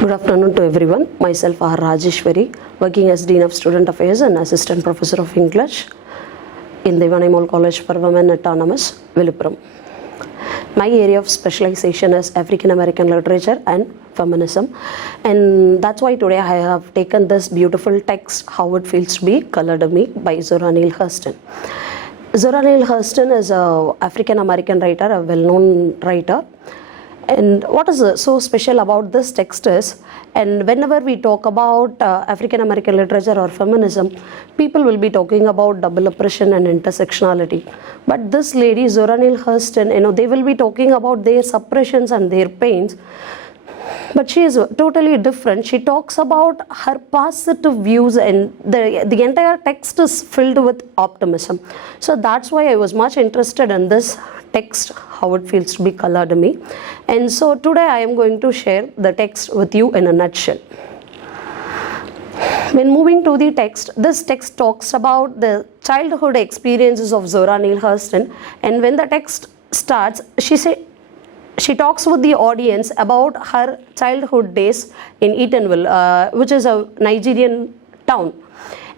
Good afternoon to everyone. Myself Ms.R.Rajeswari, working as Dean of Student Affairs and Assistant Professor of English in Theivanai College for Women Autonomous, Villupuram. My area of specialization is African American literature and feminism, and that's why today I have taken this beautiful text, How It Feels to Be Colored to Me by Zora Neale Hurston. Zora Neale Hurston is an African American writer, a well-known writer. And what is so special about this text is, and whenever we talk about African American literature or feminism, people will be talking about double oppression and intersectionality. But this lady, Zora Neale Hurston, they will be talking about their suppressions and their pains. But she is totally different. She talks about her positive views, and the entire text is filled with optimism. So that's why I was much interested in this text, How It Feels to Be Colored to Me. And so today I am going to share the text with you in a nutshell. When moving to the text, this text talks about the childhood experiences of Zora Neale Hurston. And when the text starts, she talks with the audience about her childhood days in Eatonville, which is a Nigerian town.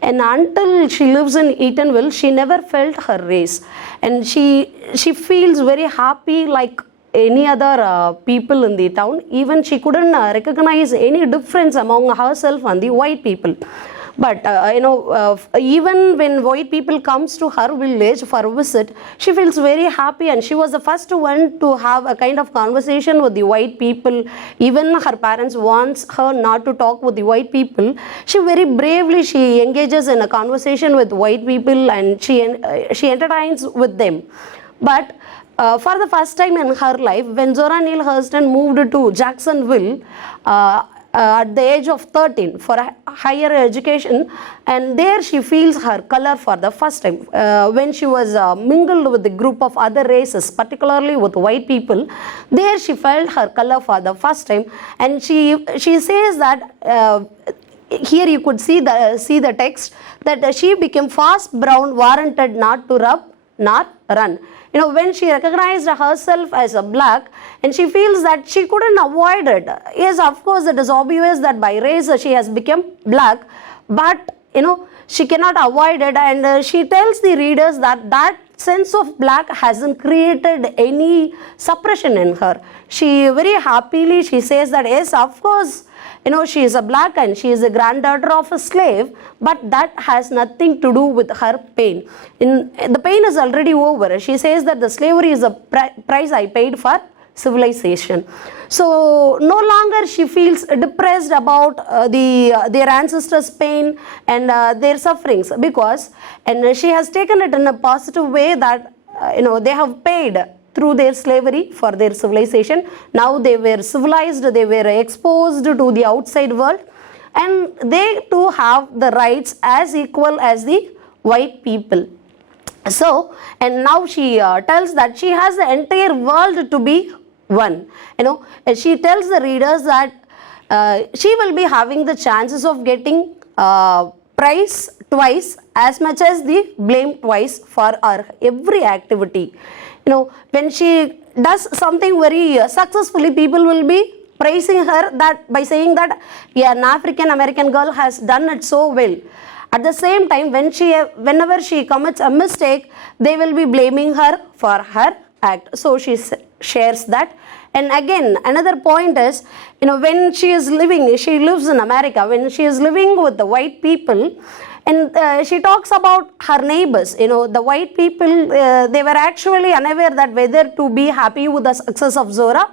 And until she lives in Eatonville, she never felt her race. And she feels very happy like any other people in the town. Even she couldn't recognize any difference among herself and the white people. But even when white people comes to her village for a visit, she feels very happy, and she was the first one to have a kind of conversation with the white people. Even her parents wants her not to talk with the white people. She very bravely she engages in a conversation with white people, and she entertains with them. But for the first time in her life, when Zora Neale Hurston moved to Jacksonville at the age of 13 for a higher education, and there she feels her color for the first time. When she was mingled with the group of other races, particularly with white people, there she felt her color for the first time. And she says that here you could see the text, that she became fast brown, warranted not to rub nor run. When she recognized herself as a black, and she feels that she couldn't avoid it. Yes, of course, it is obvious that by race she has become black, but she cannot avoid it, and she tells the readers that sense of black hasn't created any suppression in her. She very happily she says that yes, of course, she is a black and she is a granddaughter of a slave, but that has nothing to do with her pain. The pain is already over. She says that the slavery is a price I paid for civilization. So no longer she feels depressed about their ancestors' pain and their sufferings, because she has taken it in a positive way that they have paid through their slavery for their civilization. Now they were civilized, they were exposed to the outside world, and they too have the rights as equal as the white people. So, and now she tells that she has the entire world to be one. She tells the readers that she will be having the chances of getting prize twice as much as the blame twice for her every activity. When she does something very successfully, people will be praising her that by saying that yeah, an African American girl has done it so well. At the same time, whenever she commits a mistake, they will be blaming her for her act. So she shares that. And again, another point is, when she lives in America, when she is living with the white people, and she talks about her neighbors. The white people, they were actually unaware that whether to be happy with the success of Zora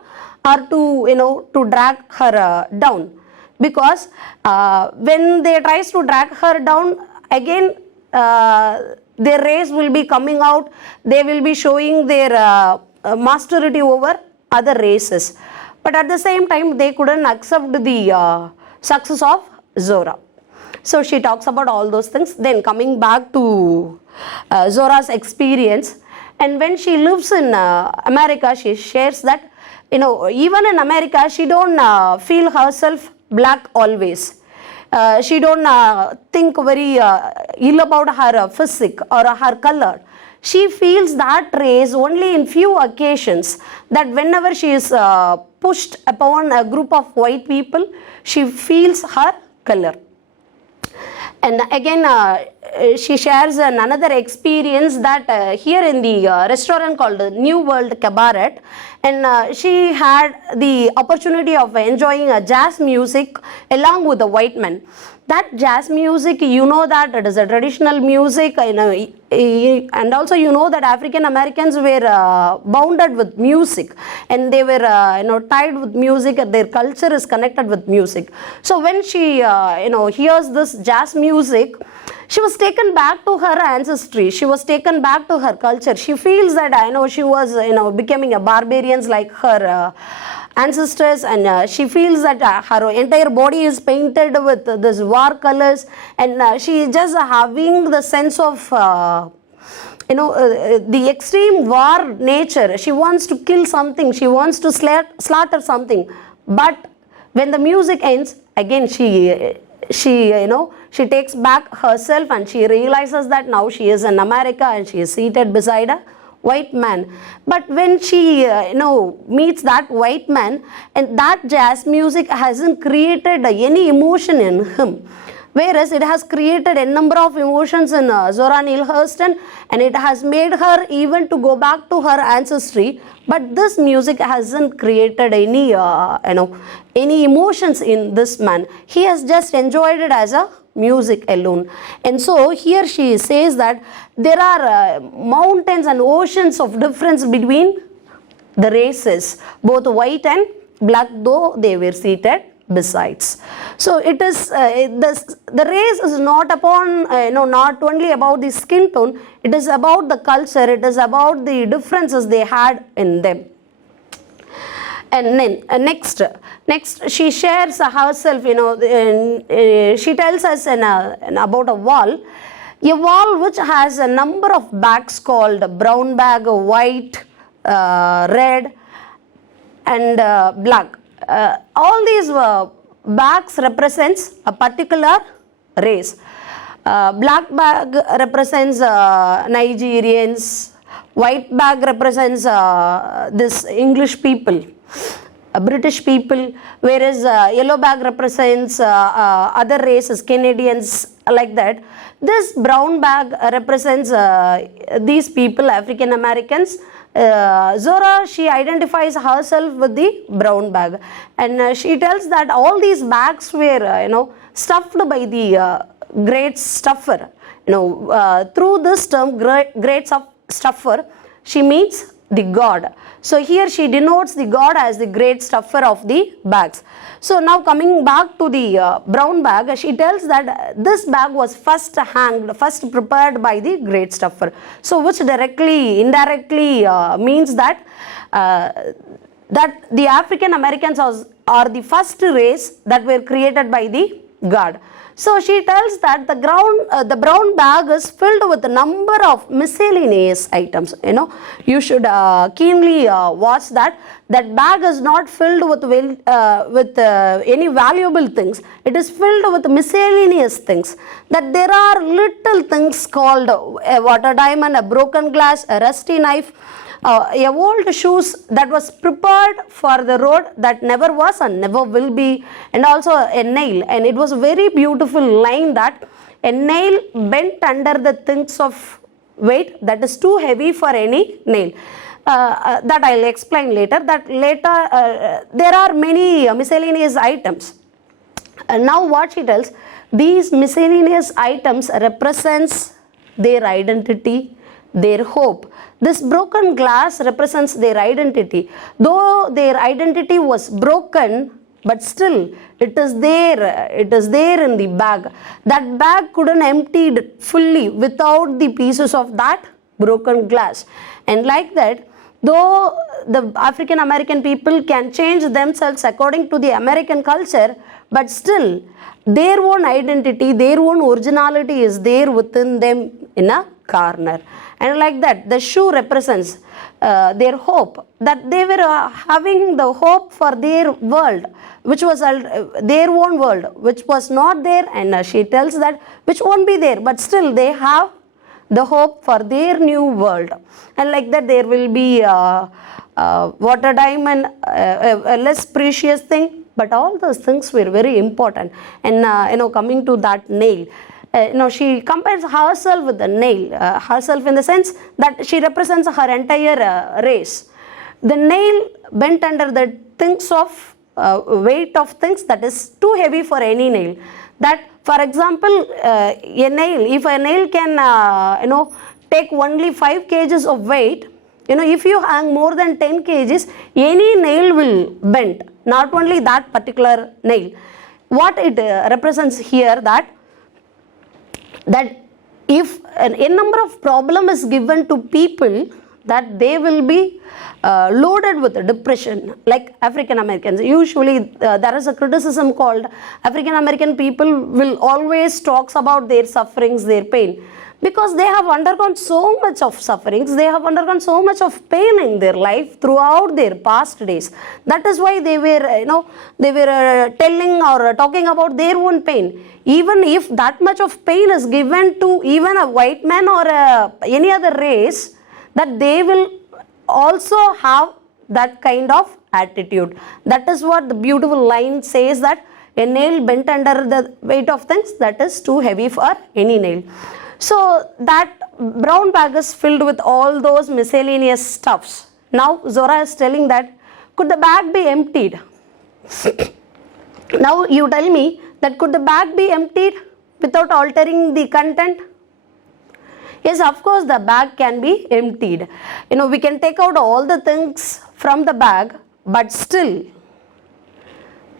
or to drag her down. Because when they tries to drag her down, again, their race will be coming out. They will be showing their mastery over other races. But at the same time, they couldn't accept the success of Zora. So she talks about all those things. Then coming back to Zora's experience, and when she lives in America, she shares that even in America she don't feel herself black always. She don't think very ill about her physique or her color. she feels that race only in few occasions, that whenever she is pushed upon a group of white people, she feels her color. And again, she shares another experience that here in the restaurant called New World Cabaret, and she had the opportunity of enjoying jazz music along with the white men. That jazz music, you know that it is a traditional music, and also you know that African Americans were bounded with music, and they were tied with music, and their culture is connected with music. So when she hears this jazz music, she was taken back to her ancestry. She was taken back to her culture. She feels that she was becoming a barbarian like her ancestors, and she feels that her entire body is painted with this war colors, and she is just having the sense of the extreme war nature. She wants to kill something, she wants to slaughter something, but when the music ends, again she takes back herself, and she realizes that now she is in America and she is seated beside a white man. But when she meets that white man, and that jazz music hasn't created any emotion in him, whereas it has created a number of emotions in Zora Neale Hurston, and it has made her even to go back to her ancestry. But this music hasn't created any any emotions in this man. He has just enjoyed it as a music alone. And so here she says that there are mountains and oceans of difference between the races, both white and black, though they were seated besides. So it is the race is not upon not only about the skin tone, it is about the culture, it is about the differences they had in them. And then next she shares herself, she tells us about a wall which has a number of bags called brown bag, white, red, and black. All these bags represents a particular race. Black bag represents Nigerians, white bag represents this English people, British people, whereas yellow bag represents other races, Canadians, like that. This brown bag represents these people, African Americans. Zora, she identifies herself with the brown bag, and she tells that all these bags were stuffed by the great stuffer. Through this term, great stuffer, she means the God. So here she denotes the God as the great stuffer of the bags. So now coming back to the brown bag, she tells that this bag was first prepared by the great stuffer. So which indirectly means that that the African Americans are the first race that were created by the God. So she tells that the brown bag is filled with a number of miscellaneous items. You should keenly watch that. That bag is not filled with any valuable things. It is filled with miscellaneous things. That there are little things called a water diamond, a broken glass, a rusty knife, a old shoes that was prepared for the road that never was and never will be, and also a nail. And it was a very beautiful line that a nail bent under the things of weight that is too heavy for any nail. That I'll explain later. There are many miscellaneous items. Now what she tells, these miscellaneous items represents their identity, their hope. This broken glass represents their identity. Though their identity was broken, but still it is there in the bag. That bag couldn't empty it fully without the pieces of that broken glass. And like that, though the African American people can change themselves according to the American culture, but still their own identity, their own originality is there within them in a corner. And like that, the shoe represents their hope, that they were having the hope for their world, which was their own world, which was not there, and she tells that which won't be there, but still they have the hope for their new world. And like that there will be water diamond, a less precious thing, but all those things were very important. And coming to that nail, she compares herself with the nail, herself in the sense that she represents her entire race. The nail bent under the things of weight of things that is too heavy for any nail. That, for example, a nail, if a nail can take only 5 kgs of weight, if you hang more than 10 kgs, any nail will bend, not only that particular nail. What it represents here, that if a number of problem is given to people, that they will be loaded with depression, like African Americans. Usually there is a criticism called African American people will always talks about their sufferings, their pain, because they have undergone so much of sufferings, they have undergone so much of pain in their life throughout their past days. That is why they were telling or talking about their own pain. Even if that much of pain is given to even a white man or any other race, that they will also have that kind of attitude. That is what the beautiful line says, that a nail bent under the weight of things, that is too heavy for any nail. So that brown bag is filled with all those miscellaneous stuffs. Now Zora is telling that, could the bag be emptied? Now you tell me that could the bag be emptied without altering the content? Yes, of course the bag can be emptied. We can take out all the things from the bag, but still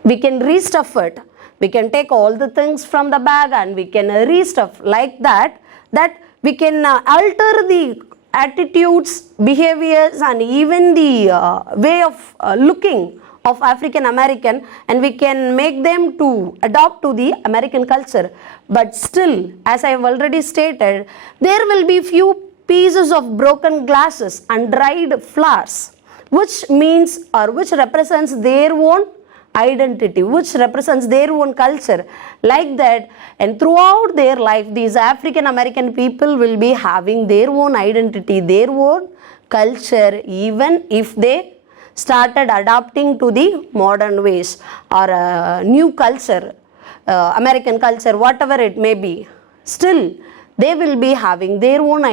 we can restuff it. We can take all the things from the bag and we can restuff like that we can alter the attitudes, behaviors, and even the way of looking of African American, and we can make them to adopt to the American culture. But still, as I have already stated, there will be few pieces of broken glasses and dried flowers, which means or which represents their own identity, which represents their own culture. Like that, and throughout their life, these African American people will be having their own identity, their own culture, even if they started adapting to the modern ways or new culture, American culture, whatever it may be. Still, they will be having their own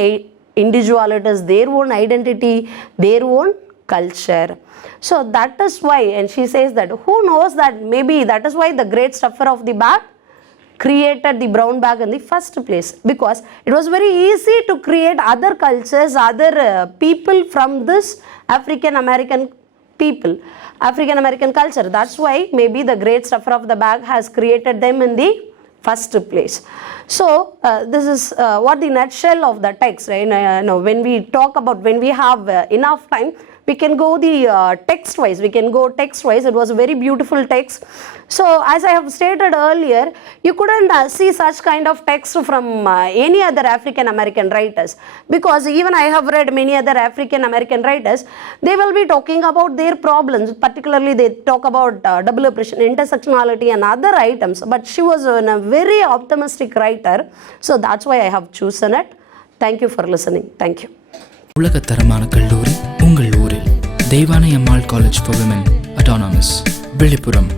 individualities, their own identity, their own culture. So that is why, and she says that who knows, that maybe that is why the great stuffer of the bag created the brown bag in the first place, because it was very easy to create other cultures, other people from this African American people, African American culture. That's why maybe the great stuffer of the bag has created them in the first place. So this is what the nutshell of the text, right? When we talk about, when we have enough time, we can go the text wise. We can go text wise. It was a very beautiful text. So as I have stated earlier, you couldn't see such kind of text from any other African American writers, because even I have read many other African American writers. They will be talking about their problems. Particularly they talk about double oppression, intersectionality and other items. But she was a very optimistic writer. So that's why I have chosen it. Thank you for listening. Thank you. உலகத்தரமான கல்லூரி உங்கள் ஊரில். Deivanai Ammal college for women, autonomous, Villupuram.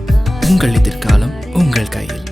உங்கள் எதிர்காலம் உங்கள் கையில்.